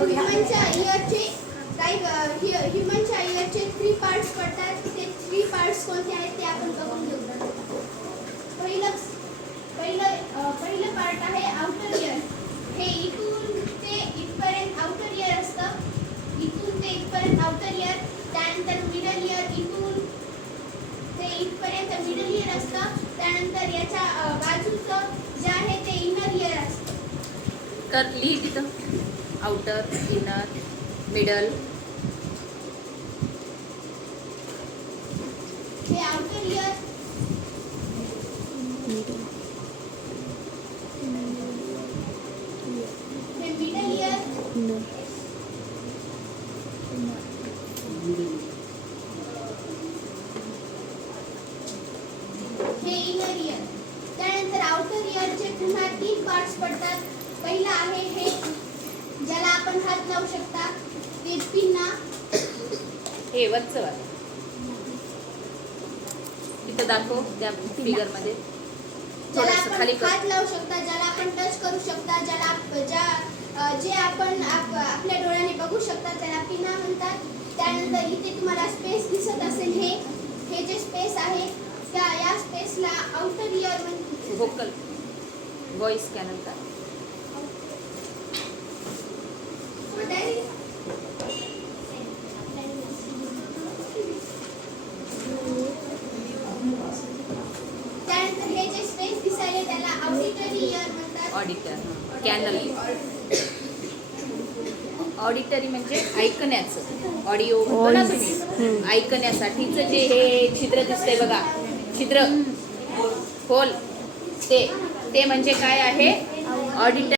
ह्युमनच्या इयरचे काही ह्युमनच्या इयरचे 3 पार्ट्स पडतात. ते 3 पार्ट्स कोणते आहेत ते आपण बघून घेऊ. पहिलं पार्ट आहे आउटर इयर. हे इथून ते इथपर्यंत आउटर इयर असतं. इथून ते इथपर्यंत आउटर इयर. त्यानंतर मिडल इयर. इथून ते इथपर्यंत मिडल इयर असतं. त्यानंतर याच्या बाजूचं जे आहे ते इनर इयर असतं. तर लिही तिथं आउटर, इनर, मिडल. हे आउटर इयर. हे मिडल इयर. हे इनर इयर. त्यानंतर आउटर इयरचे पुन्हा 3 पार्ट्स पडतात. पहिला आहे हे ज्याला आपण हात लावू शकता ते पिन्ना. हे वरचं वाला इथं दाखव त्या फिगर मध्ये. ज्याला थोडंसं खाली आपण कर. हात लावू शकता, ज्याला आपण टच करू शकता, जे आपण आपल्या डोळ्याने बघू शकता त्याला पिन्ना म्हणतात. त्यानंतर इथे तुम्हाला स्पेस दिसत असेल. हे जे स्पेस आहे या स्पेसला आउटर इयर म्हणतात. व्होकल व्हॉइस काय म्हणतात. त्यानंतर हे जे स्पेस दिसायले त्याला ऑडिटरी इयर म्हणतात. Auditor, canal. ऑडिटरी म्हणजे ऐकण्याचं. ऑडिओ म्हणतो ना तुम्ही, ऐकण्यासाठीचं जे हे छिद्र दिसतंय बघा, छिद्र होल, ते म्हणजे काय आहे ऑडिटर.